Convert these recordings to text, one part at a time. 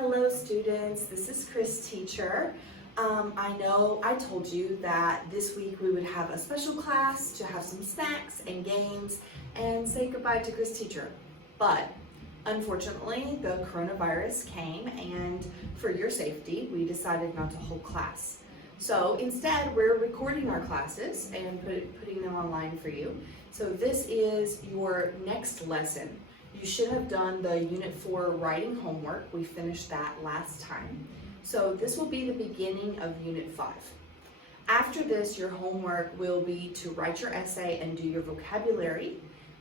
Hello students, this is Chris, teacher. I know I told you that this week we would have a special class to have some snacks and games and say goodbye to Chris, teacher. But unfortunately, the coronavirus came and for your safety, we decided not to hold class. So instead, we're recording our classes and putting them online for you. So this is your next lesson. You should have done the Unit 4 writing homework. We finished that last time. So this will be the beginning of Unit 5. After this, your homework will be to write your essay and do your vocabulary.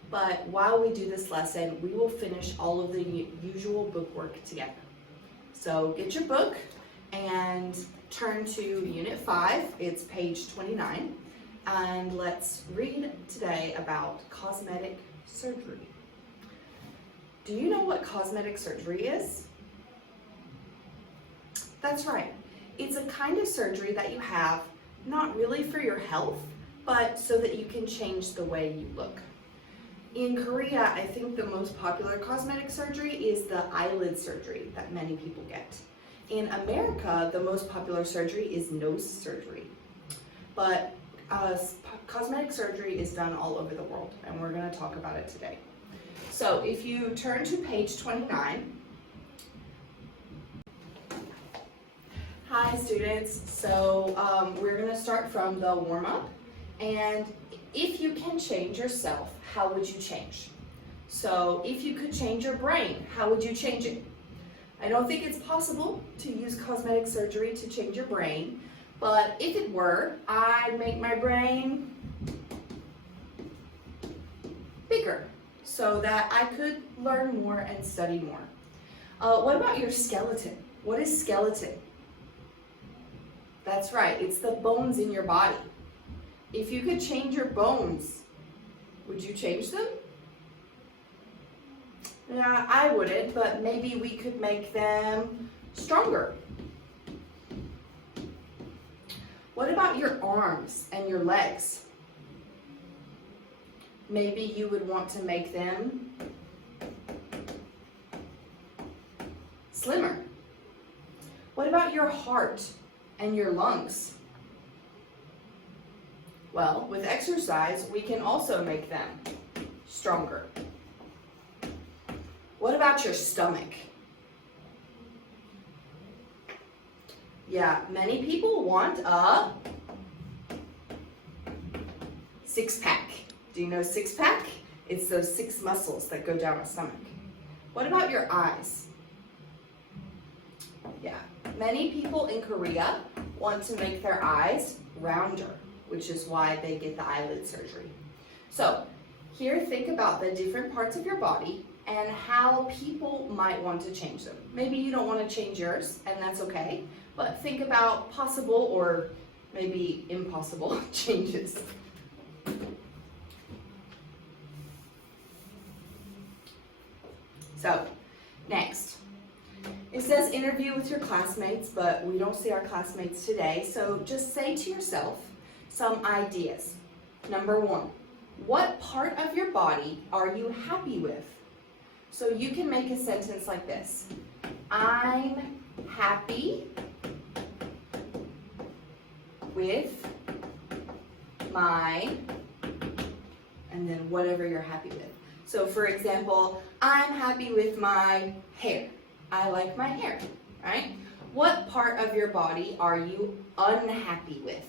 But while we do this lesson, we will finish all of the usual book work together. So get your book and turn to Unit 5. It's page 29. And let's read today about cosmetic surgery. Do you know what cosmetic surgery is? That's right. It's a kind of surgery that you have, not really for your health, but so that you can change the way you look. In Korea, I think the most popular cosmetic surgery is the eyelid surgery that many people get. In America, the most popular surgery is nose surgery. But cosmetic surgery is done all over the world, and we're going to talk about it today. So if you turn to page 29. Hi students, so we're going to start from the warm-up, and if you can change yourself, how would you change? So if you could change your brain, how would you change it? I don't think it's possible to use cosmetic surgery to change your brain, but if it were, I'd make my brain bigger so that I could learn more and study more. What about your skeleton? What is skeleton? That's right, it's the bones in your body. If you could change your bones, would you change them? Nah, I wouldn't, but maybe we could make them stronger. What about your arms and your legs? Maybe you would want to make them slimmer. What about your heart and your lungs? Well, with exercise, we can also make them stronger. What about your stomach? Yeah, many people want a six-pack. Do you know six-pack? It's those 6 muscles that go down our stomach. What about your eyes? Yeah, many people in Korea want to make their eyes rounder, which is why they get the eyelid surgery. So here, think about the different parts of your body and how people might want to change them. Maybe you don't want to change yours, and that's okay, but think about possible or maybe impossible changes. So, next. It says interview with your classmates, but we don't see our classmates today, so just say to yourself some ideas. Number 1, what part of your body are you happy with? So you can make a sentence like this. I'm happy with my, and then whatever you're happy with. So for example, I'm happy with my hair. I like my hair, right? What part of your body are you unhappy with?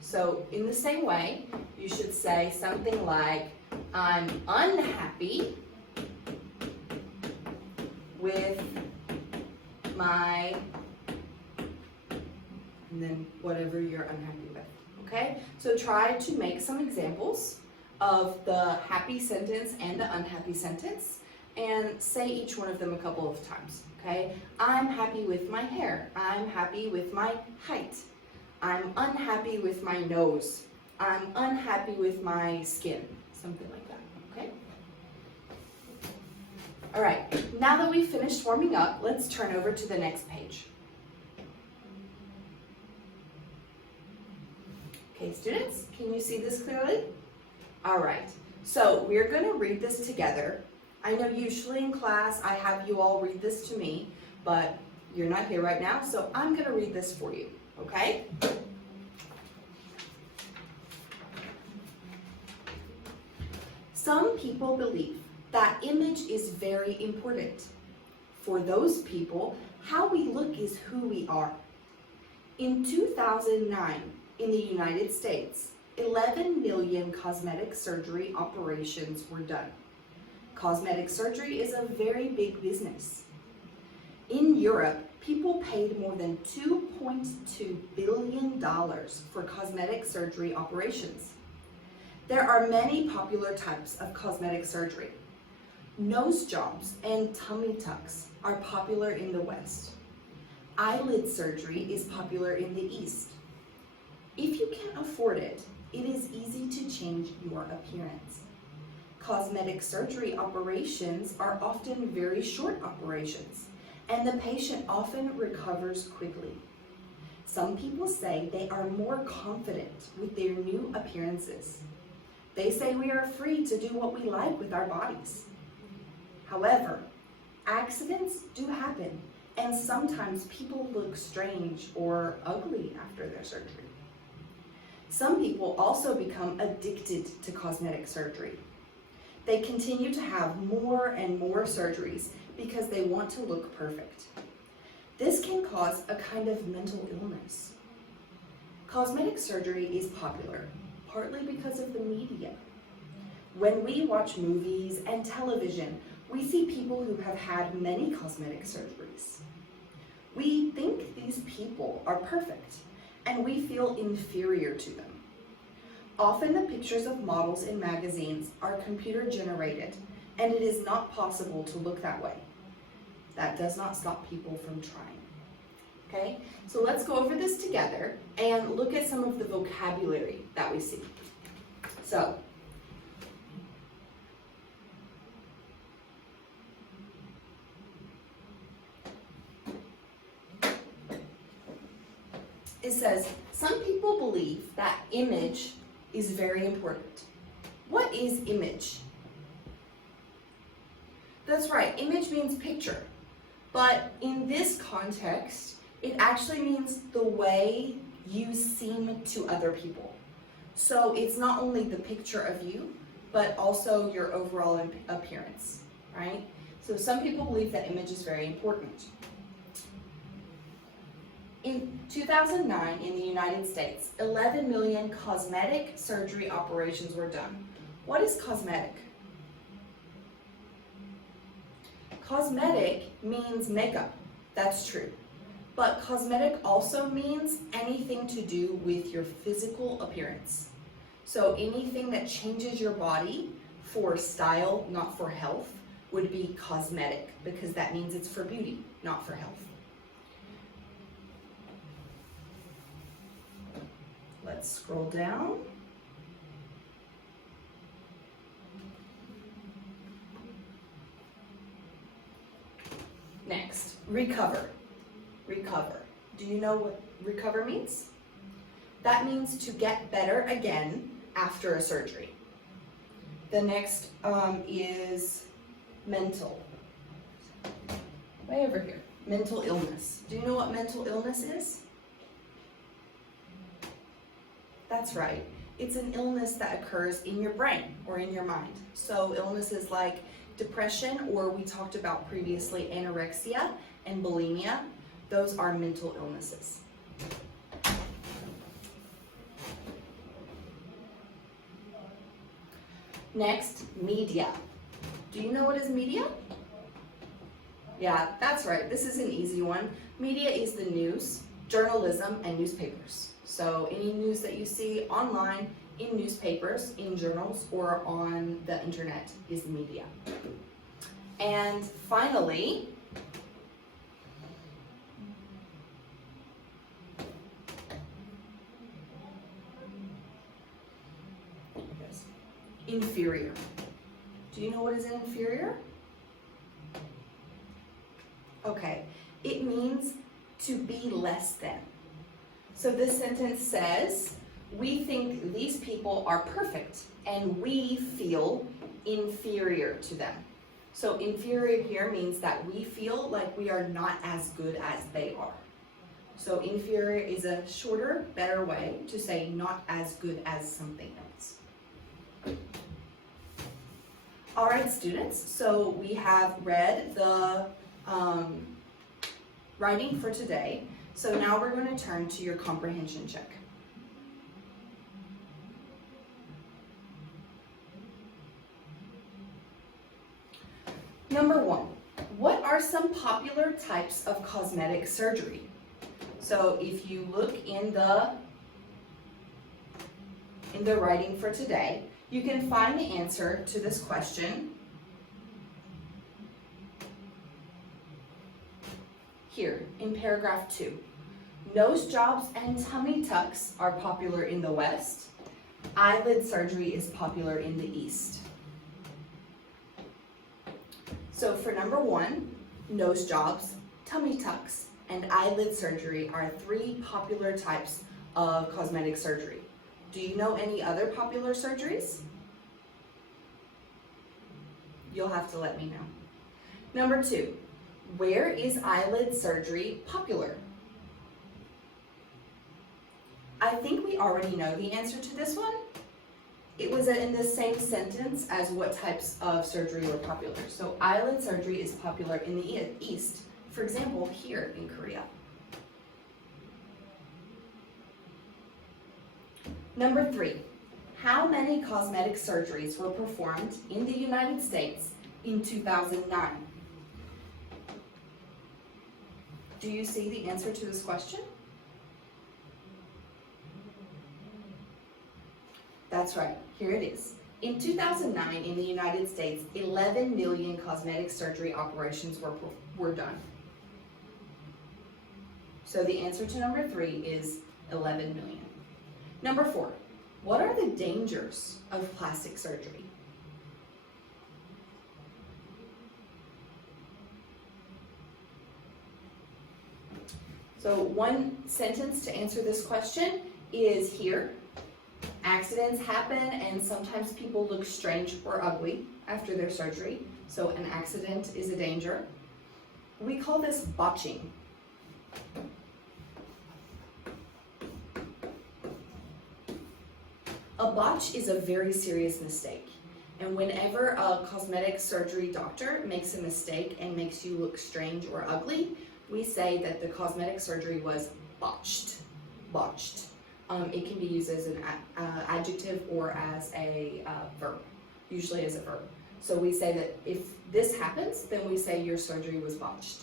So in the same way, you should say something like, I'm unhappy with my, and then whatever you're unhappy with, okay? So try to make some examples of the happy sentence and the unhappy sentence and say each one of them a couple of times, okay? I'm happy with my hair. I'm happy with my height. I'm unhappy with my nose. I'm unhappy with my skin. Something like that, okay? All right, now that we've finished warming up, let's turn over to the next page. Okay, students, can you see this clearly? All right, so we're going to read this together. I know usually in class I have you all read this to me, but You're not here right now, so I'm going to read this for you, okay? Some people believe that image is very important. For those people, how we look is who we are. In 2009, in the United States, 11 million cosmetic surgery operations were done. Cosmetic surgery is a very big business. In Europe, people paid more than $2.2 billion for cosmetic surgery operations. There are many popular types of cosmetic surgery. Nose jobs and tummy tucks are popular in the West. Eyelid surgery is popular in the East. If you can't afford it, it is easy to change your appearance. Cosmetic surgery operations are often very short operations, and the patient often recovers quickly. Some people say they are more confident with their new appearances. They say we are free to do what we like with our bodies. However, accidents do happen, and sometimes people look strange or ugly after their surgery. Some people also become addicted to cosmetic surgery. They continue to have more and more surgeries because they want to look perfect. This can cause a kind of mental illness. Cosmetic surgery is popular, partly because of the media. When we watch movies and television, we see people who have had many cosmetic surgeries. We think these people are perfect, and we feel inferior to them. Often the pictures of models in magazines are computer generated, and it is not possible to look that way. That does not stop people from trying. Okay, so let's go over this together and look at some of the vocabulary that we see. So, it says, some people believe that image is very important. What is image? That's right, image means picture. But in this context, it actually means the way you seem to other people. So it's not only the picture of you, but also your overall appearance, right? So some people believe that image is very important. In 2009, in the United States, 11 million cosmetic surgery operations were done. What is cosmetic? Cosmetic means makeup, that's true. But cosmetic also means anything to do with your physical appearance. So anything that changes your body for style, not for health, would be cosmetic, because that means it's for beauty, not for health. Let's scroll down. Next, recover. Recover. Do you know what recover means? That means to get better again after a surgery. The next is mental. Way over here. Mental illness. Do you know what mental illness is? That's right. It's an illness that occurs in your brain or in your mind. So illnesses like depression, or we talked about previously anorexia and bulimia, those are mental illnesses. Next, media. Do you know what is media? Yeah, that's right. This is an easy one. Media is the news, journalism, and newspapers. So any news that you see online, in newspapers, in journals, or on the internet is media. And finally, inferior. Do you know what is inferior? Okay, it means to be less than. So this sentence says, we think these people are perfect and we feel inferior to them. So inferior here means that we feel like we are not as good as they are. So inferior is a shorter, better way to say not as good as something else. All right, students, so we have read the writing for today. So now we're going to turn to your comprehension check. Number 1, what are some popular types of cosmetic surgery? So if you look in the writing for today, you can find the answer to this question here in paragraph 2. Nose jobs and tummy tucks are popular in the West. Eyelid surgery is popular in the East. So for number 1, nose jobs, tummy tucks, and eyelid surgery are 3 popular types of cosmetic surgery. Do you know any other popular surgeries? You'll have to let me know. Number 2, where is eyelid surgery popular? I think we already know the answer to this one. It was in the same sentence as what types of surgery were popular. So eyelid surgery is popular in the East, for example, here in Korea. Number 3, how many cosmetic surgeries were performed in the United States in 2009? Do you see the answer to this question? That's right, here it is. In 2009, in the United States, 11 million cosmetic surgery operations were done. So the answer to number 3 is 11 million. Number 4, what are the dangers of plastic surgery? So one sentence to answer this question is here. Accidents happen and sometimes people look strange or ugly after their surgery. So an accident is a danger. We call this botching. A botch is a very serious mistake. And whenever a cosmetic surgery doctor makes a mistake and makes you look strange or ugly, we say that the cosmetic surgery was botched. Botched. It can be used as an adjective or as a verb, usually as a verb. So we say that if this happens, then we say your surgery was botched.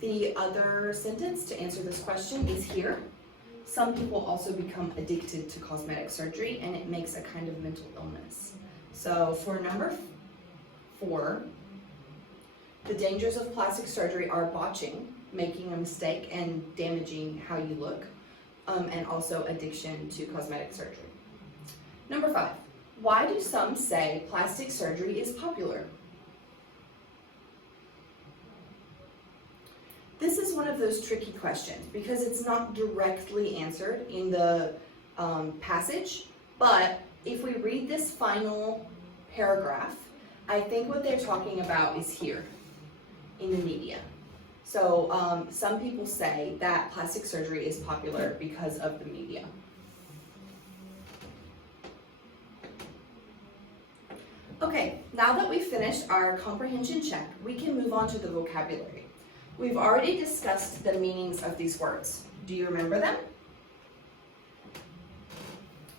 The other sentence to answer this question is here. Some people also become addicted to cosmetic surgery and it makes a kind of mental illness. So for number 4, the dangers of plastic surgery are botching, making a mistake and damaging how you look, and also addiction to cosmetic surgery. Number 5, why do some say plastic surgery is popular? This is one of those tricky questions because it's not directly answered in the passage, but if we read this final paragraph, I think what they're talking about is here in the media. So some people say that plastic surgery is popular because of the media. Okay, now that we've finished our comprehension check, we can move on to the vocabulary. We've already discussed the meanings of these words. Do you remember them?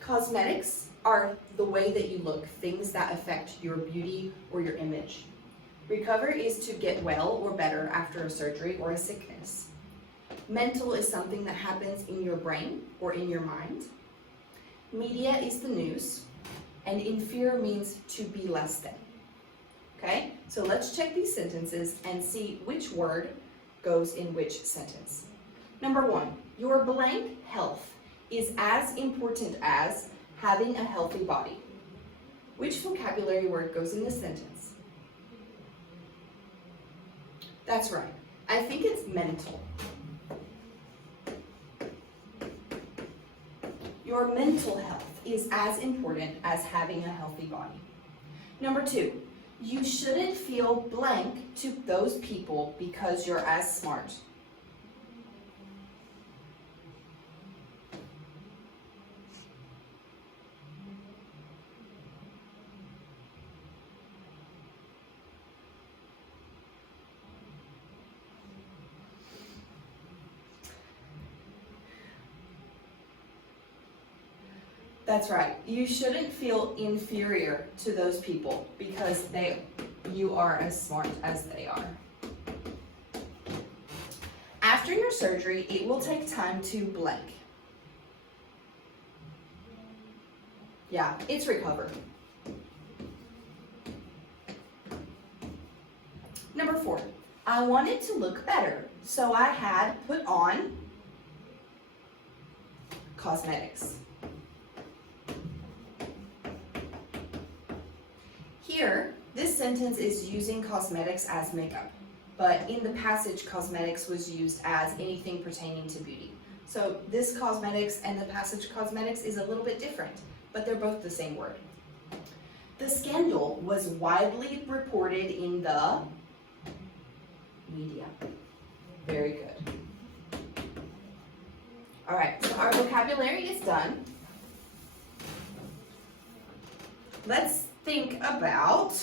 Cosmetics are the way that you look, things that affect your beauty or your image. Recover is to get well or better after a surgery or a sickness. Mental is something that happens in your brain or in your mind. Media is the news, and inferior means to be less than. Okay, so let's check these sentences and see which word goes in which sentence. Number 1, your blank health is as important as having a healthy body. Which vocabulary word goes in this sentence? That's right. I think it's mental. Your mental health is as important as having a healthy body. Number 2, you shouldn't feel blank to those people because you're as smart. That's right. You shouldn't feel inferior to those people because you are as smart as they are. After your surgery, it will take time to blank. Yeah, it's recovered. Number 4, I wanted to look better, so I had put on cosmetics. Here, this sentence is using cosmetics as makeup, but in the passage, cosmetics was used as anything pertaining to beauty. So this cosmetics and the passage cosmetics is a little bit different, but they're both the same word. The scandal was widely reported in the media. Very good. All right, so our vocabulary is done. Let's think about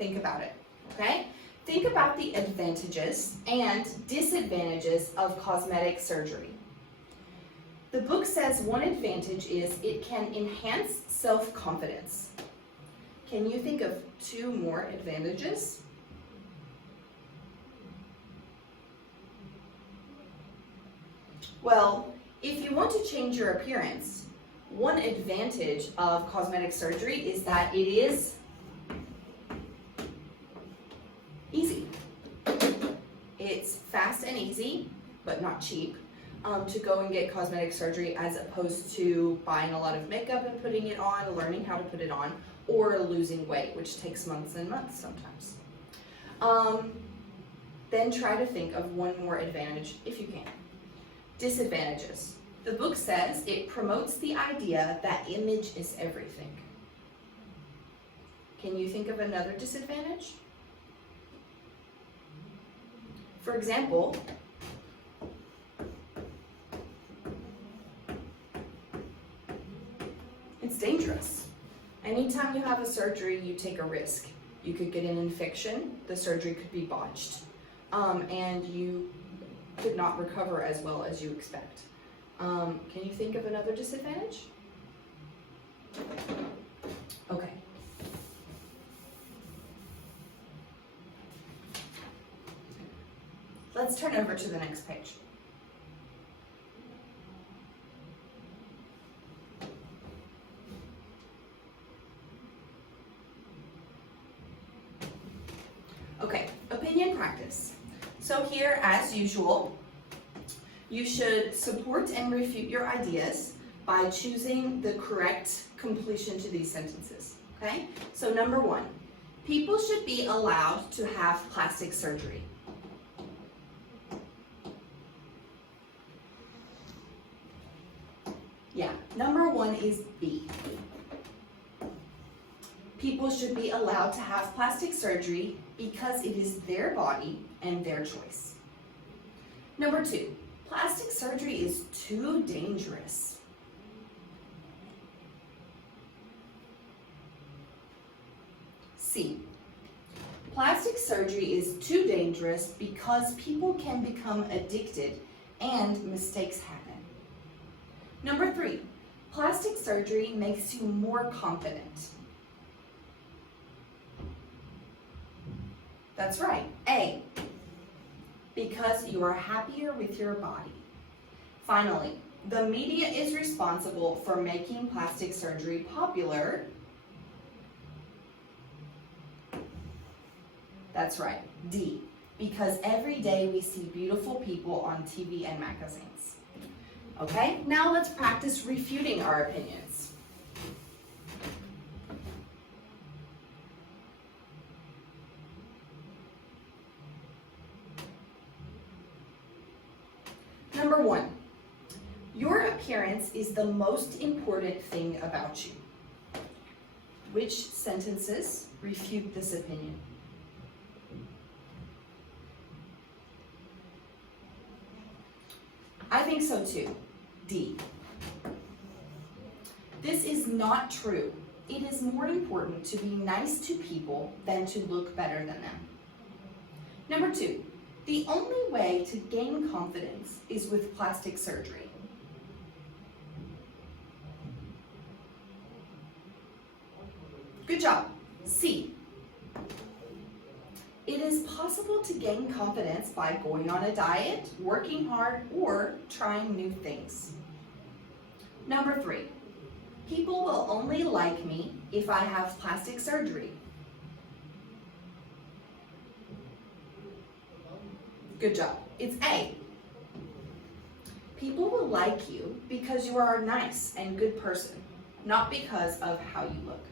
it, okay? Think about the advantages and disadvantages of cosmetic surgery. The book says one advantage is it can enhance self-confidence. Can you think of 2 more advantages? Well, if you want to change your appearance, one advantage of cosmetic surgery is that it is easy. It's fast and easy, but not cheap, to go and get cosmetic surgery as opposed to buying a lot of makeup and putting it on, learning how to put it on, or losing weight, which takes months and months sometimes. Then try to think of one more advantage if you can. Disadvantages. The book says it promotes the idea that image is everything. Can you think of another disadvantage? For example, it's dangerous. Anytime you have a surgery, you take a risk. You could get an infection, the surgery could be botched, and you could not recover as well as you expect. Can you think of another disadvantage? Okay. Let's turn over to the next page. Okay, opinion practice. So here, as usual, you should support and refute your ideas by choosing the correct completion to these sentences, okay? So number 1, people should be allowed to have plastic surgery. Yeah, number 1 is B. People should be allowed to have plastic surgery because it is their body and their choice. Number 2, plastic surgery is too dangerous. C, plastic surgery is too dangerous because people can become addicted and mistakes happen. Number 3, plastic surgery makes you more confident. That's right, A, because you are happier with your body. Finally, the media is responsible for making plastic surgery popular. That's right, D, because every day we see beautiful people on TV and magazines. Okay, now let's practice refuting our opinions. Number 1, appearance is the most important thing about you? Which sentences refute this opinion? I think so too. D. This is not true. It is more important to be nice to people than to look better than them. Number 2, the only way to gain confidence is with plastic surgery. Good job. C. It is possible to gain confidence by going on a diet, working hard, or trying new things. Number 3, people will only like me if I have plastic surgery. Good job. It's A. People will like you because you are a nice and good person, not because of how you look.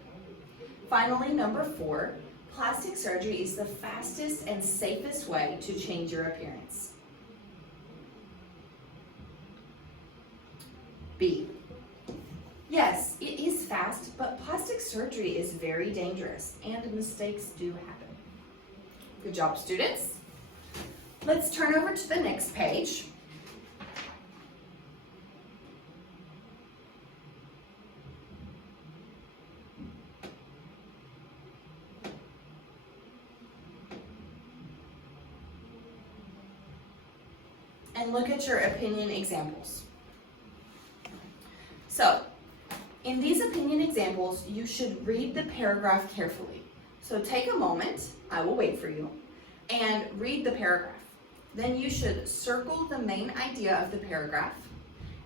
Finally, number 4, plastic surgery is the fastest and safest way to change your appearance. B. Yes, it is fast, but plastic surgery is very dangerous and mistakes do happen. Good job, students. Let's turn over to the next page. And look at your opinion examples. So, in these opinion examples, you should read the paragraph carefully. So take a moment, I will wait for you, and read the paragraph. Then you should circle the main idea of the paragraph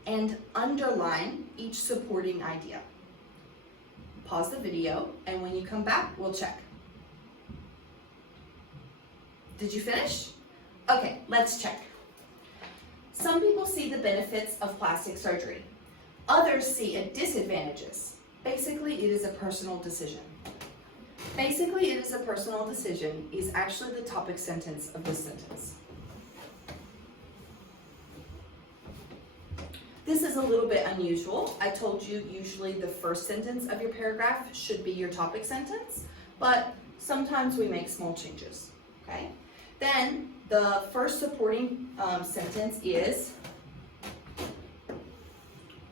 and underline each supporting idea. Pause the video, and when you come back, we'll check. Did you finish? Okay, let's check. Some people see the benefits of plastic surgery. Others see disadvantages. Basically, it is a personal decision. Basically, it is a personal decision is actually the topic sentence of this sentence. This is a little bit unusual. I told you usually the first sentence of your paragraph should be your topic sentence, but sometimes we make small changes, okay? Then the first supporting sentence is,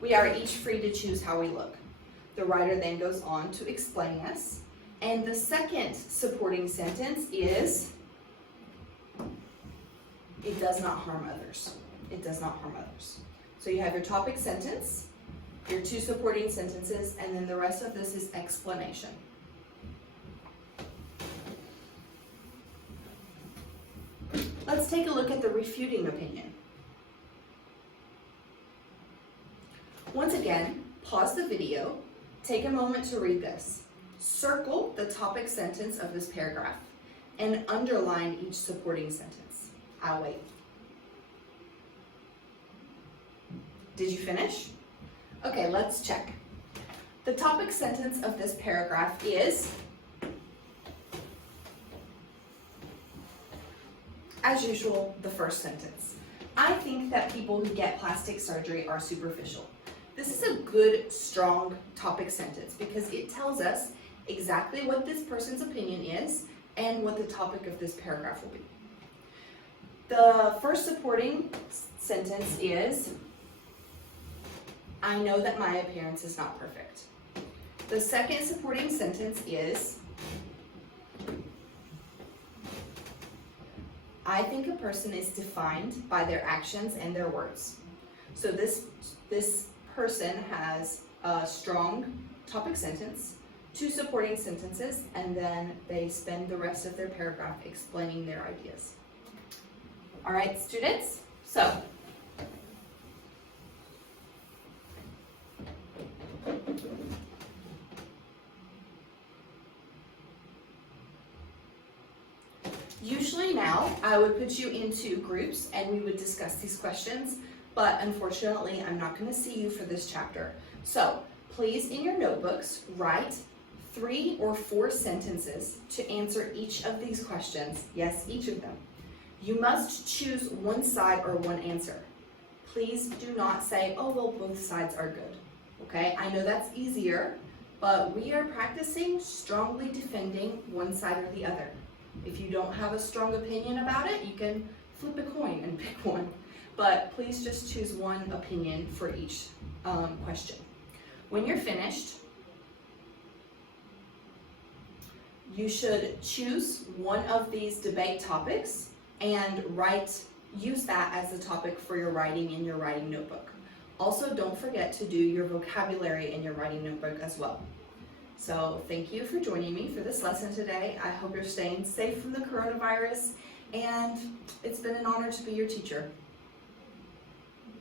we are each free to choose how we look. The writer then goes on to explain this. And the second supporting sentence is, it does not harm others. It does not harm others. So you have your topic sentence, your 2 supporting sentences, and then the rest of this is explanation. Let's take a look at the refuting opinion. Once again, pause the video, take a moment to read this. Circle the topic sentence of this paragraph and underline each supporting sentence. I'll wait. Did you finish? Okay, let's check. The topic sentence of this paragraph is, as usual, the first sentence. I think that people who get plastic surgery are superficial. This is a good, strong topic sentence because it tells us exactly what this person's opinion is and what the topic of this paragraph will be. The first supporting sentence is, I know that my appearance is not perfect. The second supporting sentence is, I think a person is defined by their actions and their words. So this person has a strong topic sentence, 2 supporting sentences, and then they spend the rest of their paragraph explaining their ideas. All right, students? So, usually now I would put you into groups and we would discuss these questions, but unfortunately I'm not going to see you for this chapter. So please in your notebooks write 3 or 4 sentences to answer each of these questions. Yes, each of them. You must choose one side or one answer. please do not say, oh, well, both sides are good, okay? I know that's easier, but we are practicing strongly defending one side or the other. If you don't have a strong opinion about it, you can flip a coin and pick one, but please just choose one opinion for each question. When you're finished, you should choose one of these debate topics and use that as a topic for your writing in your writing notebook. Also, don't forget to do your vocabulary in your writing notebook as well. So thank you for joining me for this lesson today. I hope you're staying safe from the coronavirus, and it's been an honor to be your teacher.